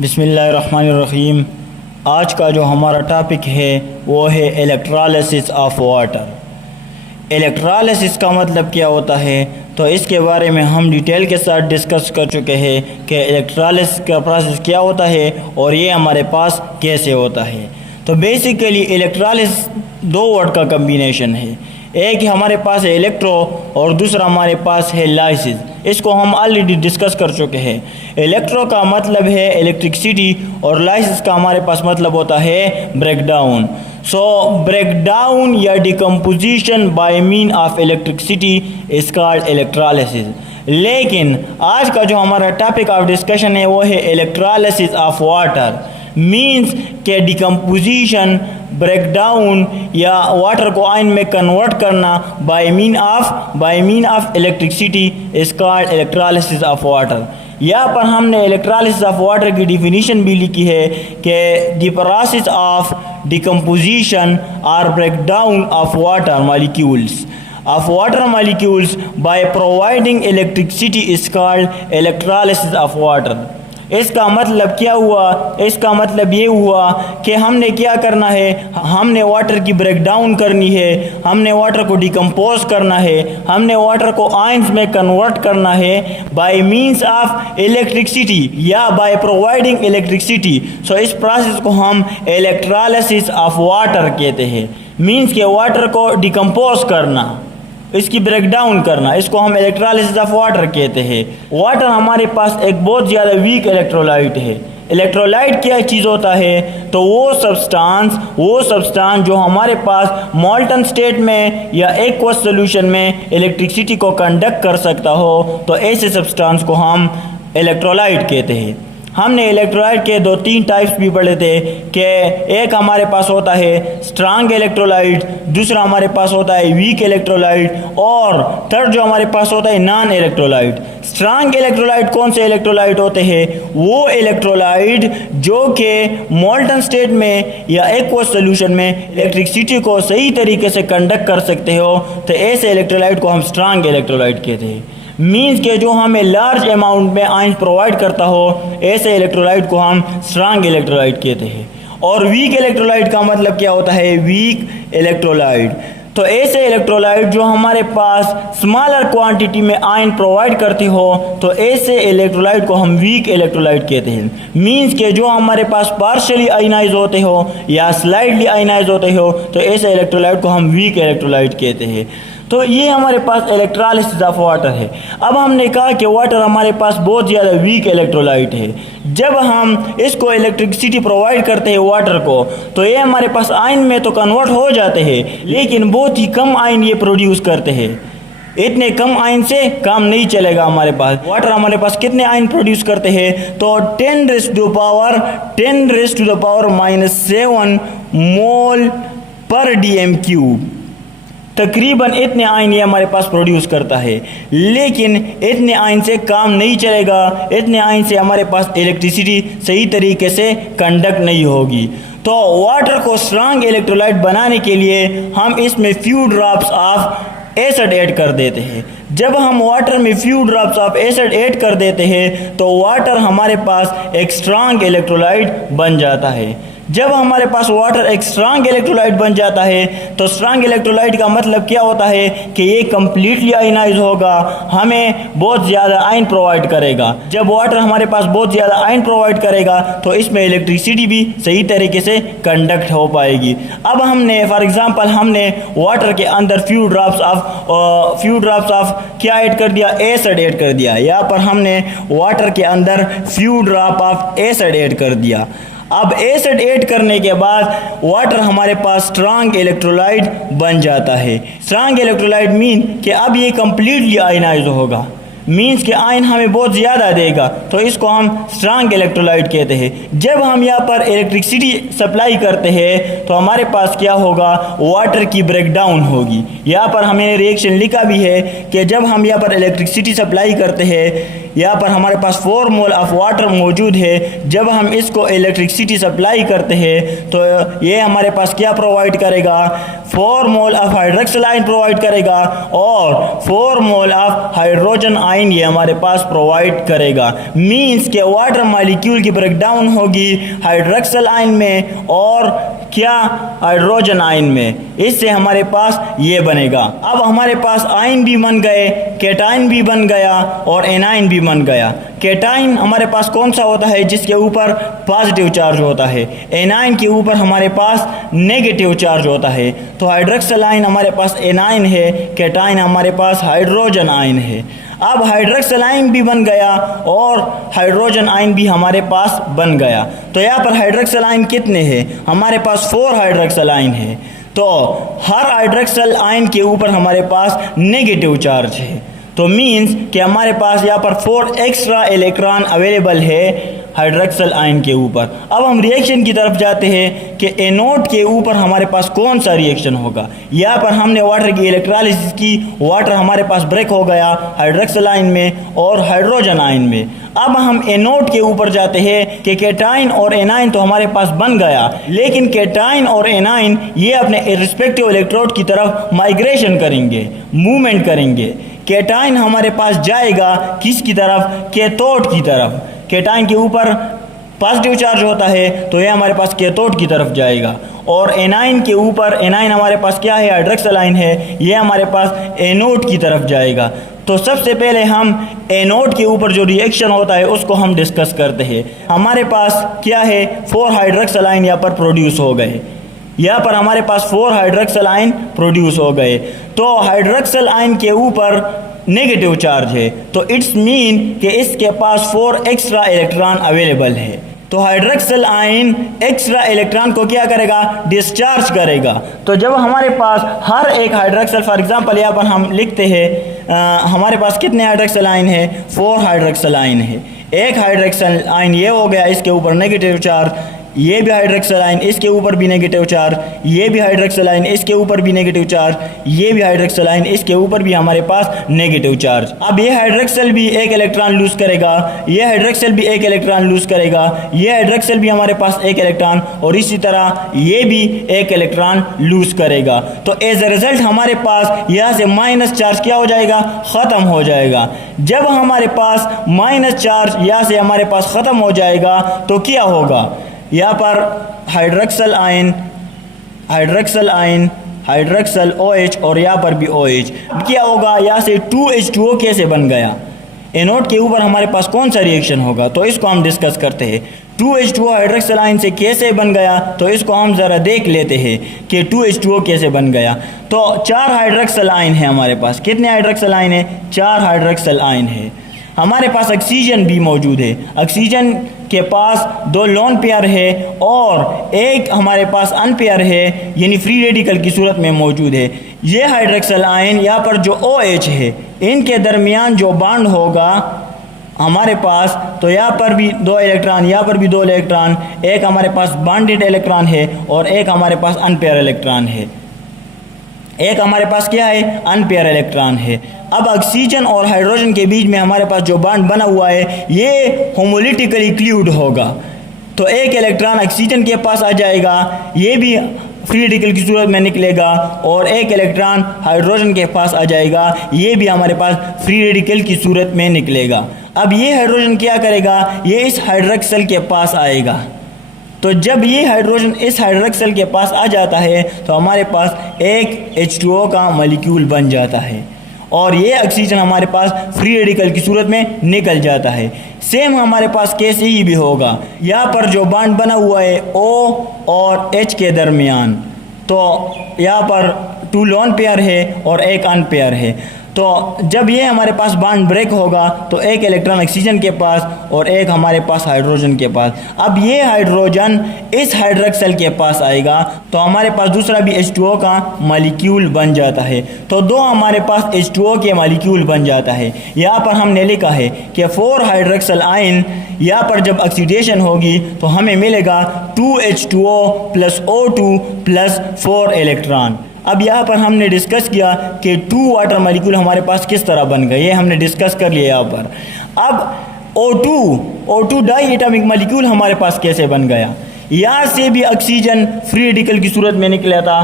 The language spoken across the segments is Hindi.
बिस्मिल्लाहिर्रहमानिर्रहीम। आज का जो हमारा टॉपिक है वो है इलेक्ट्रोलिसिस ऑफ वाटर। इलेक्ट्रोलिसिस का मतलब क्या होता है, तो इसके बारे में हम डिटेल के साथ डिस्कस कर चुके हैं कि इलेक्ट्रोलिसिस का प्रोसेस क्या होता है और ये हमारे पास कैसे होता है। तो बेसिकली इलेक्ट्रोलिसिस दो वर्ड का कम्बिनेशन है, एक हमारे पास है इलेक्ट्रो और दूसरा हमारे पास है लाइसिस। इसको हम ऑलरेडी डिस्कस कर चुके हैं। इलेक्ट्रो का मतलब है इलेक्ट्रिसिटी और लाइसिस का हमारे पास मतलब होता है ब्रेकडाउन। सो ब्रेकडाउन या decomposition by mean of electricity is called electrolysis. लेकिन आज का जो हमारा टॉपिक ऑफ डिस्कशन है वो है इलेक्ट्रोलिसिस ऑफ वाटर। मीन्स के डिकम्पोजिशन, ब्रेकडाउन या वाटर को आयन में कन्वर्ट करना by mean of electricity is called electrolysis of water. यहाँ पर हमने इलेक्ट्रोलिसिस ऑफ वाटर की डिफिनीशन भी लिखी है कि द प्रोसेस ऑफ डिकम्पोजिशन और breakdown of water molecules by providing electricity is called electrolysis of water। इसका मतलब क्या हुआ? इसका मतलब ये हुआ कि हमने क्या करना है, हमने वाटर की ब्रेकडाउन करनी है, हमने वाटर को डिकम्पोज करना है, हमने वाटर को आयंस में कन्वर्ट करना है बाय मींस ऑफ इलेक्ट्रिसिटी या बाय प्रोवाइडिंग इलेक्ट्रिसिटी। सो इस प्रोसेस को हम इलेक्ट्रोलिसिस ऑफ वाटर कहते हैं। मींस के वाटर को डिकम्पोज करना, इसकी ब्रेकडाउन करना, इसको हम इलेक्ट्रोलिसिस ऑफ वाटर कहते हैं। वाटर हमारे पास एक बहुत ज़्यादा वीक इलेक्ट्रोलाइट है। इलेक्ट्रोलाइट क्या चीज़ होता है, तो वो सब्सटेंस जो हमारे पास मॉल्टन स्टेट में या एक्वस सोल्यूशन में इलेक्ट्रिसिटी को कंडक्ट कर सकता हो, तो ऐसे सब्सटेंस को हम इलेक्ट्रोलाइट कहते हैं। हमने इलेक्ट्रोलाइट के 2-3 टाइप्स भी पढ़े थे कि एक हमारे पास होता है स्ट्रांग इलेक्ट्रोलाइट, दूसरा हमारे पास होता है वीक इलेक्ट्रोलाइट और थर्ड जो हमारे पास होता है नॉन इलेक्ट्रोलाइट। स्ट्रांग इलेक्ट्रोलाइट कौन से इलेक्ट्रोलाइट होते हैं? वो इलेक्ट्रोलाइट जो कि मॉल्टन स्टेट में या एक्वस सोल्यूशन में इलेक्ट्रिसिटी को सही तरीके से कंडक्ट कर सकते हो, तो ऐसे इलेक्ट्रोलाइट को हम स्ट्रांग इलेक्ट्रोलाइट कहते हैं। मीन्स के जो हमें लार्ज अमाउंट में आयंस प्रोवाइड करता हो, ऐसे इलेक्ट्रोलाइट को हम स्ट्रांग इलेक्ट्रोलाइट कहते हैं। और वीक इलेक्ट्रोलाइट का मतलब क्या होता है? Weak electrolyte. तो ऐसे इलेक्ट्रोलाइट जो हमारे पास स्मॉलर क्वांटिटी में आयन प्रोवाइड करती हो, तो ऐसे इलेक्ट्रोलाइट को हम वीक इलेक्ट्रोलाइट कहते हैं। मीन्स के जो हमारे पास पार्शियली आयनाइज होते हो या स्लाइडली आयनाइज होते हो, तो ऐसे इलेक्ट्रोलाइट को हम वीक इलेक्ट्रोलाइट कहते हैं। तो ये हमारे पास इलेक्ट्रोलिसिस ऑफ वाटर है। अब हमने कहा कि वाटर हमारे पास बहुत ज़्यादा वीक इलेक्ट्रोलाइट है। जब हम इसको इलेक्ट्रिसिटी प्रोवाइड करते हैं वाटर को, तो ये हमारे पास आयन में तो कन्वर्ट हो जाते हैं, लेकिन बहुत ही कम आयन ये प्रोड्यूस करते हैं। इतने कम आयन से काम नहीं चलेगा हमारे पास। वाटर हमारे पास कितने आयन प्रोड्यूस करते हैं? तो 10 टू द पावर -7 मोल पर dm³। तकरीबन इतने आयन ये हमारे पास प्रोड्यूस करता है, लेकिन इतने आयन से काम नहीं चलेगा। इतने आयन से हमारे पास इलेक्ट्रिसिटी सही तरीके से कंडक्ट नहीं होगी। तो वाटर को स्ट्रांग इलेक्ट्रोलाइट बनाने के लिए हम इसमें few drops of acid add कर देते हैं। जब हम वाटर में few drops of acid add कर देते हैं, तो वाटर हमारे पास एक स्ट्रांग इलेक्ट्रोलाइट बन जाता है। जब हमारे पास वाटर एक स्ट्रांग इलेक्ट्रोलाइट बन जाता है, तो स्ट्रांग इलेक्ट्रोलाइट का मतलब क्या होता है कि ये कम्प्लीटली आयनाइज होगा, हमें बहुत ज़्यादा आयन प्रोवाइड करेगा। जब वाटर हमारे पास बहुत ज़्यादा आयन प्रोवाइड करेगा, तो इसमें इलेक्ट्रिसिटी भी सही तरीके से कंडक्ट हो पाएगी। अब हमने फॉर एग्जांपल हमने वाटर के अंदर फ्यू ड्रॉप्स ऑफ क्या ऐड कर दिया? एसिड ऐड कर दिया। यहाँ पर हमने वाटर के अंदर few drop of acid add कर दिया। अब एसिड ऐड करने के बाद वाटर हमारे पास स्ट्रांग इलेक्ट्रोलाइट बन जाता है। स्ट्रांग इलेक्ट्रोलाइट मीन कि अब ये कम्प्लीटली आयनाइज होगा, मीन्स के आयन हमें बहुत ज़्यादा देगा, तो इसको हम स्ट्रांग इलेक्ट्रोलाइट कहते हैं। जब हम यहाँ पर इलेक्ट्रिसिटी सप्लाई करते हैं, तो हमारे पास क्या होगा? वाटर की ब्रेकडाउन होगी। यहाँ पर हमें रिएक्शन लिखा भी है कि जब हम यहाँ पर इलेक्ट्रिसिटी सप्लाई करते हैं, यहाँ पर हमारे पास 4 मोल ऑफ वाटर मौजूद है। जब हम इसको इलेक्ट्रिसिटी सप्लाई करते हैं, तो ये हमारे पास क्या प्रोवाइड करेगा? 4 mole of hydroxyl ion provide करेगा और 4 मोल ऑफ हाइड्रोजन आयन आइन ये हमारे पास प्रोवाइड करेगा। मीन्स के वाटर मॉलिक्यूल की ब्रेकडाउन होगी हाइड्रोक्सिल आइन में और क्या हाइड्रोजन आइन में, इससे हमारे पास ये बनेगा। अब हमारे पास आइन भी बन गए, केटाइन भी बन गया और एनाइन भी बन गया। केटाइन हमारे पास कौन सा होता है? जिसके ऊपर पॉजिटिव चार्ज होता है। एनाइन के ऊपर हमारे पास नेगेटिव चार्ज होता है। तो हाइड्रोक्सिल आइन हमारे पास एनाइन है, केटाइन हमारे पास हाइड्रोजन आइन है। अब हाइड्रोक्सिल आइन भी बन गया और हाइड्रोजन आइन भी हमारे पास बन गया। तो यहाँ पर हाइड्रोक्सिल आइन कितने हैं? हमारे पास 4 हाइड्रोक्सिल आइन है। तो हर हाइड्रोक्सिल आइन के ऊपर हमारे पास नेगेटिव चार्ज है। तो मीन्स कि हमारे पास यहाँ पर 4 एक्स्ट्रा इलेक्ट्रॉन अवेलेबल है हाइड्रोक्सिल आइन के ऊपर। अब हम रिएक्शन की तरफ जाते हैं कि एनोड के ऊपर हमारे पास कौन सा रिएक्शन होगा। यहाँ पर हमने वाटर की इलेक्ट्रोलिसिस की, वाटर हमारे पास ब्रेक हो गया हाइड्रोक्सिल आइन में और हाइड्रोजन आइन में। अब हम एनोड के ऊपर जाते हैं कि केटाइन और एनाइन तो हमारे पास बन गया, लेकिन केटाइन और एनाइन ये अपने रिस्पेक्टिव इलेक्ट्रोड की तरफ माइग्रेशन करेंगे, मूवमेंट करेंगे। केटाइन हमारे पास जाएगा किसकी तरफ? कैथोड की तरफ। केटाइन के ऊपर पॉजिटिव चार्ज होता है तो यह हमारे पास कैथोड की तरफ जाएगा। और एनाइन के ऊपर, एनाइन हमारे पास क्या है? हाइड्रोक्सिल आइन है, यह हमारे पास एनोड की तरफ जाएगा। तो सबसे पहले हम एनोड के ऊपर जो रिएक्शन होता है उसको हम डिस्कस करते हैं। हमारे पास क्या है? 4 हाइड्रोक्सिल आइन यहाँ पर प्रोड्यूस हो गए। यहाँ पर हमारे पास 4 हाइड्रोक्सिल आइन प्रोड्यूस हो गए। तो हाइड्रोक्सिल आइन के ऊपर नेगेटिव चार्ज है, तो इट्स मीन कि इसके पास 4 एक्स्ट्रा इलेक्ट्रॉन अवेलेबल है। तो हाइड्रोक्सिल आइन एक्स्ट्रा इलेक्ट्रॉन को क्या करेगा? डिस्चार्ज करेगा। तो जब हमारे पास हर एक हाइड्रोक्सिल, फॉर एग्जांपल यहाँ पर हम लिखते हैं हमारे पास कितने हाइड्रोक्सिल आइन है? 4 हाइड्रोक्सिल आइन है। एक हाइड्रोक्सिल आइन ये हो गया, इसके ऊपर नेगेटिव चार्ज, ये भी हाइड्रोक्सिल आइन, इसके ऊपर भी नेगेटिव चार्ज, ये भी हाइड्रोक्सिल आइन, इसके ऊपर भी नेगेटिव चार्ज, ये भी हाइड्रोक्सिल आइन, इसके ऊपर भी हमारे पास नेगेटिव चार्ज। अब ये हाइड्रोक्सिल भी एक इलेक्ट्रॉन लूज करेगा, ये हाइड्रोक्सिल भी एक इलेक्ट्रॉन लूज करेगा, ये हाइड्रोक्सिल भी हमारे पास एक इलेक्ट्रॉन, और इसी तरह ये भी एक इलेक्ट्रॉन लूज करेगा। तो एज ए रिजल्ट हमारे पास यहाँ से माइनस चार्ज क्या हो जाएगा? ख़त्म हो जाएगा। जब हमारे पास माइनस चार्ज यहाँ से हमारे पास ख़त्म हो जाएगा तो क्या होगा? यहाँ पर हाइड्रोक्सिल आइन, हाइड्रोक्सिल आइन, हाइड्रोक्सिल OH और यहाँ पर भी OH क्या होगा? यहाँ से 2H2O कैसे बन गया? एनोड के ऊपर हमारे पास कौन सा रिएक्शन होगा? तो इसको हम डिस्कस करते हैं। 2H2O हाइड्रोक्सिल आइन से कैसे बन गया, तो इसको हम ज़रा देख लेते हैं कि 2H2O कैसे बन गया। तो 4 हाइड्रोक्सिल आइन है हमारे पास। कितने हाइड्रोक्सिल आइन है? 4 हाइड्रोक्सिल आइन है। हमारे पास ऑक्सीजन भी मौजूद है। ऑक्सीजन के पास 2 लोन पेयर है और एक हमारे पास अनपेयर है, यानी फ्री रेडिकल की सूरत में मौजूद है। ये हाइड्रोक्सिल आयन यहाँ पर जो OH है, इनके दरमियान जो बॉन्ड होगा हमारे पास, तो यहाँ पर भी 2 इलेक्ट्रॉन, यहाँ पर भी 2 इलेक्ट्रॉन, एक हमारे पास बॉन्डेड इलेक्ट्रॉन है और एक हमारे पास अनपेयर इलेक्ट्रॉन है। एक हमारे पास क्या है? अनपेयर इलेक्ट्रॉन है। अब ऑक्सीजन और हाइड्रोजन के बीच में हमारे पास जो बॉन्ड बना हुआ है ये होमोलिटिकली क्लूड होगा। तो एक इलेक्ट्रॉन ऑक्सीजन के पास आ जाएगा, ये भी फ्री रेडिकल की सूरत में निकलेगा, और एक इलेक्ट्रॉन हाइड्रोजन के पास आ जाएगा, ये भी हमारे पास फ्री रेडिकल की सूरत में निकलेगा। अब ये हाइड्रोजन क्या करेगा? ये इस हाइड्रोक्सिल के पास आएगा। तो जब ये हाइड्रोजन इस हाइड्रोक्सिल के पास आ जाता है तो हमारे पास एक H2O का मॉलिक्यूल बन जाता है और ये ऑक्सीजन हमारे पास फ्री रेडिकल की सूरत में निकल जाता है। सेम हमारे पास केस यही भी होगा। यहाँ पर जो बॉन्ड बना हुआ है O और H के दरमियान, तो यहाँ पर 2 लोन पेयर है और एक अनपेयर है। तो जब ये हमारे पास बॉन्ड ब्रेक होगा तो एक इलेक्ट्रॉन ऑक्सीजन के पास और एक हमारे पास हाइड्रोजन के पास। अब ये हाइड्रोजन इस हाइड्रोक्सिल के पास आएगा तो हमारे पास दूसरा भी H2O का मॉलिक्यूल बन जाता है। तो 2 हमारे पास H2O के मॉलिक्यूल बन जाता है। यहाँ पर हमने लिखा है कि 4 हाइड्रोक्सिल आयन, यहाँ पर जब ऑक्सीडेशन होगी तो हमें मिलेगा 2H2O + O2 + 4 इलेक्ट्रॉन। अब यहाँ पर हमने डिस्कस किया कि 2 वाटर मॉलिक्यूल हमारे पास किस तरह बन गए, ये हमने डिस्कस कर लिया यहाँ पर। अब O2 डाई एटॉमिक मॉलिक्यूल हमारे पास कैसे बन गया? यहाँ से भी ऑक्सीजन फ्री रेडिकल की सूरत में निकला था,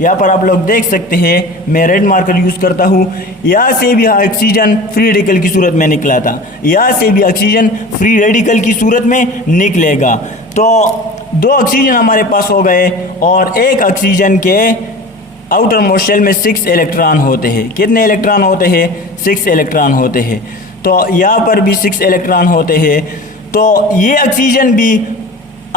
यहाँ पर आप लोग देख सकते हैं, मैं रेड मार्कर यूज़ करता हूँ। यहाँ से भी ऑक्सीजन फ्री रेडिकल की सूरत में निकला था, यहाँ से भी ऑक्सीजन फ्री रेडिकल की सूरत में निकलेगा। तो 2 ऑक्सीजन हमारे पास हो गए और एक ऑक्सीजन के आउटर मोस्ट शेल में 6 इलेक्ट्रॉन होते हैं। कितने इलेक्ट्रॉन होते हैं? 6 इलेक्ट्रॉन होते हैं। तो यहाँ पर भी 6 इलेक्ट्रॉन होते हैं। तो ये ऑक्सीजन भी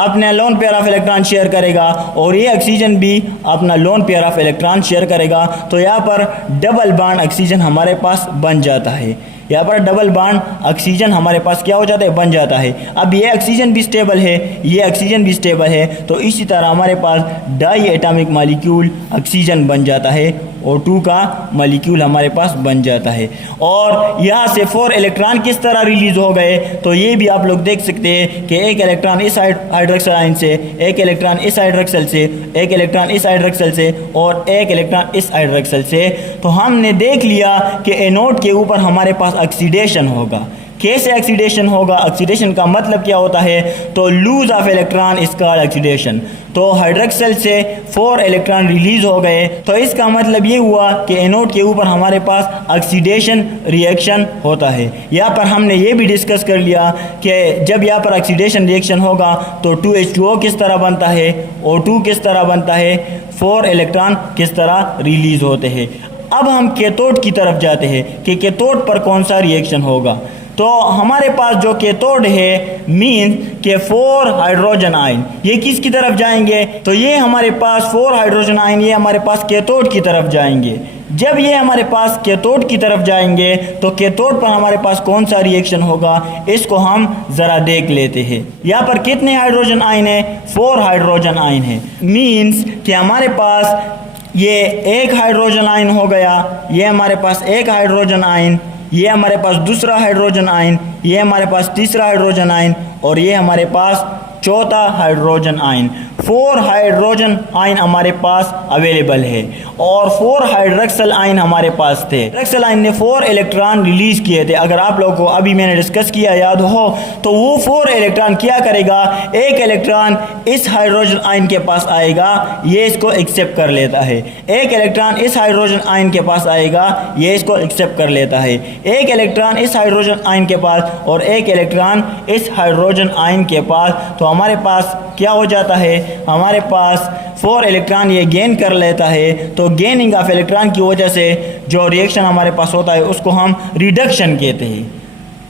अपना lone pair of electron share करेगा और ये ऑक्सीजन भी अपना lone pair of electron share करेगा। तो यहाँ पर डबल बॉन्ड ऑक्सीजन हमारे पास बन जाता है। यहाँ पर डबल बॉन्ड ऑक्सीजन हमारे पास क्या हो जाता है? बन जाता है। अब ये ऑक्सीजन भी स्टेबल है, ये ऑक्सीजन भी स्टेबल है। तो इसी तरह हमारे पास डाई एटॉमिक मॉलिक्यूल ऑक्सीजन बन जाता है, O2 का मॉलिक्यूल हमारे पास बन जाता है। और यहाँ से 4 इलेक्ट्रॉन किस तरह रिलीज हो गए? तो ये भी आप लोग देख सकते हैं कि एक इलेक्ट्रॉन इस हाइड्रोक्साइड आयन से, एक इलेक्ट्रॉन इस हाइड्रोक्साइड से, एक इलेक्ट्रॉन इस हाइड्रोक्साइड से और एक इलेक्ट्रॉन इस हाइड्रोक्साइड से। तो हमने देख लिया कि एनोड के ऊपर हमारे पास ऑक्सीडेशन होगा। कैसे ऑक्सीडेशन होगा? ऑक्सीडेशन का मतलब क्या होता है? तो lose of electron is called oxidation. तो हाइड्रोक्साइड से 4 इलेक्ट्रॉन रिलीज हो गए, तो इसका मतलब ये हुआ कि एनोड के ऊपर हमारे पास ऑक्सीडेशन रिएक्शन होता है। यहाँ पर हमने ये भी डिस्कस कर लिया कि जब यहाँ पर ऑक्सीडेशन रिएक्शन होगा तो 2H2O किस तरह बनता है, O2 किस तरह बनता है, 4 इलेक्ट्रॉन किस तरह रिलीज होते हैं। अब हम कैथोड की तरफ जाते हैं कि कैथोड पर कौन सा रिएक्शन होगा। तो हमारे पास जो कैथोड है मीन्स के 4 हाइड्रोजन आयन, ये किसकी तरफ जाएंगे? तो ये हमारे पास 4 हाइड्रोजन आयन ये हमारे पास कैथोड की तरफ जाएंगे। जब ये हमारे पास कैथोड की तरफ जाएंगे तो कैथोड पर हमारे पास कौन सा रिएक्शन होगा, इसको हम ज़रा देख लेते हैं। यहाँ पर कितने हाइड्रोजन आयन है? 4 हाइड्रोजन आयन है। मीन्स कि हमारे पास ये एक हाइड्रोजन आयन हो गया, ये हमारे पास एक हाइड्रोजन आयन, ये हमारे पास दूसरा हाइड्रोजन आयन, ये हमारे पास तीसरा हाइड्रोजन आयन और ये हमारे पास चौथा हाइड्रोजन आयन। 4 हाइड्रोजन आयन हमारे पास अवेलेबल है और 4 हाइड्रोक्सल आयन हमारे पास थे। हाइड्रोक्सल आयन ने 4 इलेक्ट्रॉन रिलीज किए थे। अगर आप लोगों को अभी मैंने डिस्कस किया याद हो तो वो 4 इलेक्ट्रॉन क्या करेगा, एक इलेक्ट्रॉन इस हाइड्रोजन आयन के पास आएगा, ये इसको एक्सेप्ट कर लेता है। एक इलेक्ट्रॉन इस हाइड्रोजन आयन के पास आएगा, ये इसको एक्सेप्ट कर लेता है। एक इलेक्ट्रॉन इस हाइड्रोजन आयन के पास और एक इलेक्ट्रॉन इस हाइड्रोजन आयन के पास। तो हमारे पास क्या हो जाता है, हमारे पास 4 इलेक्ट्रॉन ये गेन कर लेता है। तो गेनिंग ऑफ इलेक्ट्रॉन की वजह से जो रिएक्शन हमारे पास होता है उसको हम रिडक्शन कहते हैं,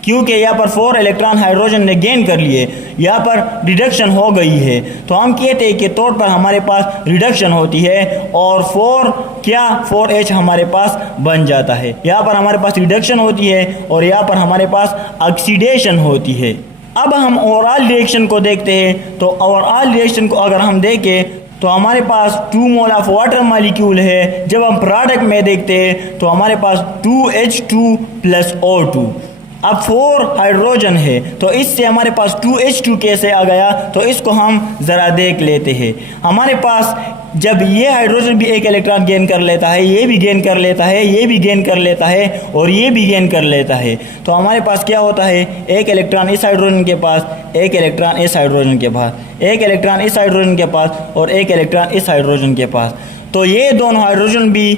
क्योंकि यहाँ पर 4 इलेक्ट्रॉन हाइड्रोजन ने गेन कर लिए, यहाँ पर रिडक्शन हो गई है। तो हम कहते हैं कि तौर पर हमारे पास रिडक्शन होती है और 4H हमारे पास बन जाता है। यहाँ पर हमारे पास रिडक्शन होती है और यहाँ पर हमारे पास ऑक्सीडेशन होती है। अब हम ओवरऑल रिएक्शन को देखते हैं। तो ओवरऑल रिएक्शन को अगर हम देखें तो हमारे पास 2 मोल ऑफ वाटर मॉलिक्यूल है। जब हम प्रोडक्ट में देखते हैं तो हमारे पास 2H2 + O2। अब 4 हाइड्रोजन है तो इससे हमारे पास 2H2 कैसे आ गया, तो इसको हम ज़रा देख लेते हैं। हमारे पास जब ये हाइड्रोजन भी एक इलेक्ट्रॉन गेन कर लेता है, ये भी गेन कर लेता है, ये भी गेन कर लेता है और ये भी गेन कर लेता है, तो हमारे पास क्या होता है, एक इलेक्ट्रॉन इस हाइड्रोजन के पास, एक इलेक्ट्रॉन इस हाइड्रोजन के पास, एक इलेक्ट्रॉन इस हाइड्रोजन के पास और एक इलेक्ट्रॉन इस हाइड्रोजन के पास। तो ये दोनों हाइड्रोजन भी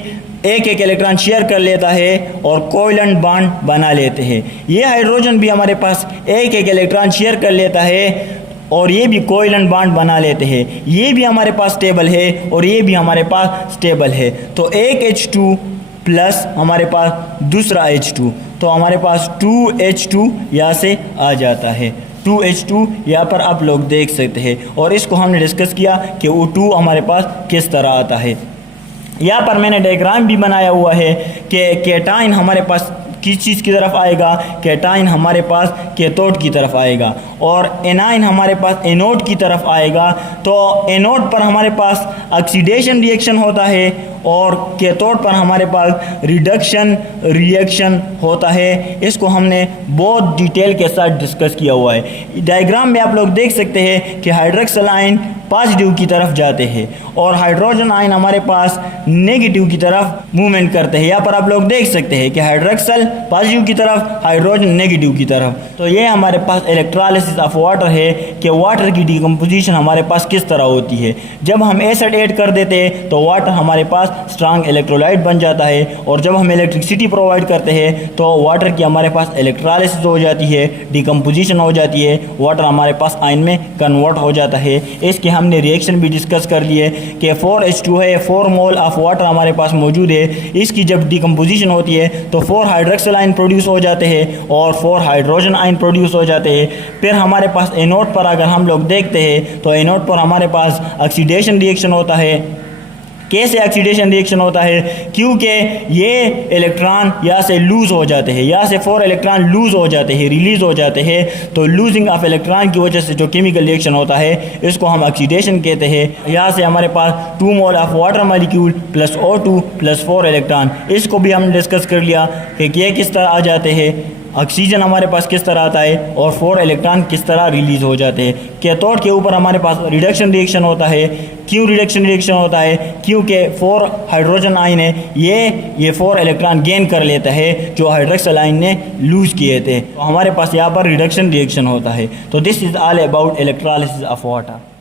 एक एक इलेक्ट्रॉन शेयर कर लेता है और कोवलेंट बॉन्ड बना लेते हैं। ये हाइड्रोजन भी हमारे पास एक एक इलेक्ट्रॉन शेयर कर लेता है और ये भी कोवलेंट बॉन्ड बना लेते हैं। ये भी हमारे पास स्टेबल है और ये भी हमारे पास स्टेबल है। तो एक H2 प्लस हमारे पास दूसरा H2, तो हमारे पास 2H2 यहाँ से आ जाता है। 2H2 यहाँ पर आप लोग देख सकते हैं और इसको हमने डिस्कस किया कि O2 हमारे पास किस तरह आता है। यहाँ पर मैंने डायग्राम भी बनाया हुआ है कि कैटाइन हमारे पास किस चीज़ की तरफ आएगा, कैटाइन हमारे पास कैथोड की तरफ आएगा और एनाइन हमारे पास एनोड की तरफ आएगा। तो एनोड पर हमारे पास ऑक्सीडेशन रिएक्शन होता है और कैथोड पर हमारे पास रिडक्शन रिएक्शन होता है। इसको हमने बहुत डिटेल के साथ डिस्कस किया हुआ है। डायग्राम में आप लोग देख सकते हैं कि हाइड्रोक्सल आयन पॉजिटिव की तरफ जाते हैं और हाइड्रोजन आयन हमारे पास नेगेटिव की तरफ मूवमेंट करते हैं। यहाँ पर आप लोग देख सकते हैं कि हाइड्रोक्सल पॉजिटिव की तरफ, हाइड्रोजन नेगेटिव की तरफ। तो ये हमारे पास इलेक्ट्रोलिसिस ऑफ वाटर है कि वाटर की डिकम्पोजिशन हमारे पास किस तरह होती है। जब हम एसिड ऐड कर देते हैं तो वाटर हमारे पास स्ट्रांग इलेक्ट्रोलाइट बन जाता है और जब हम इलेक्ट्रिसिटी प्रोवाइड करते हैं तो वाटर की हमारे पास इलेक्ट्रोलिसिस हो जाती है, डिकम्पोजिशन हो जाती है, वाटर हमारे पास आयन में कन्वर्ट हो जाता है। इसके हमने रिएक्शन भी डिस्कस कर लिए कि 4H2 है, 4 मोल ऑफ वाटर हमारे पास मौजूद है। इसकी जब डिकम्पोजिशन होती है तो 4 हाइड्रोक्सिल आयन प्रोड्यूस हो जाते हैं और 4 हाइड्रोजन आयन प्रोड्यूस हो जाते हैं। फिर हमारे पास एनोड पर अगर हम लोग देखते हैं तो एनोड पर हमारे पास ऑक्सीडेशन रिएक्शन होता है। कैसे ऑक्सीडेशन रिएक्शन होता है? क्योंकि ये इलेक्ट्रॉन यहाँ से लूज़ हो जाते हैं, यहाँ से 4 इलेक्ट्रॉन लूज़ हो जाते हैं, रिलीज़ हो जाते हैं। तो लूजिंग ऑफ इलेक्ट्रॉन की वजह से जो केमिकल रिएक्शन होता है इसको हम ऑक्सीडेशन कहते हैं। यहाँ से हमारे पास 2 mole of water molecule plus O2 plus 4 electron, इसको भी हमने डिस्कस कर लिया कि ये किस तरह आ जाते हैं। ऑक्सीजन हमारे पास किस तरह आता है और 4 इलेक्ट्रॉन किस तरह रिलीज़ हो जाते हैं। कैथोड के ऊपर हमारे पास रिडक्शन रिएक्शन होता है। क्यों रिडक्शन रिएक्शन होता है? क्योंकि 4 हाइड्रोजन आयन है, ये 4 इलेक्ट्रॉन गेन कर लेता है जो हाइड्रोक्सिल आयन ने लूज़ किए थे। तो हमारे पास यहाँ पर रिडक्शन रिएक्शन होता है। तो this is all about electrolysis of water.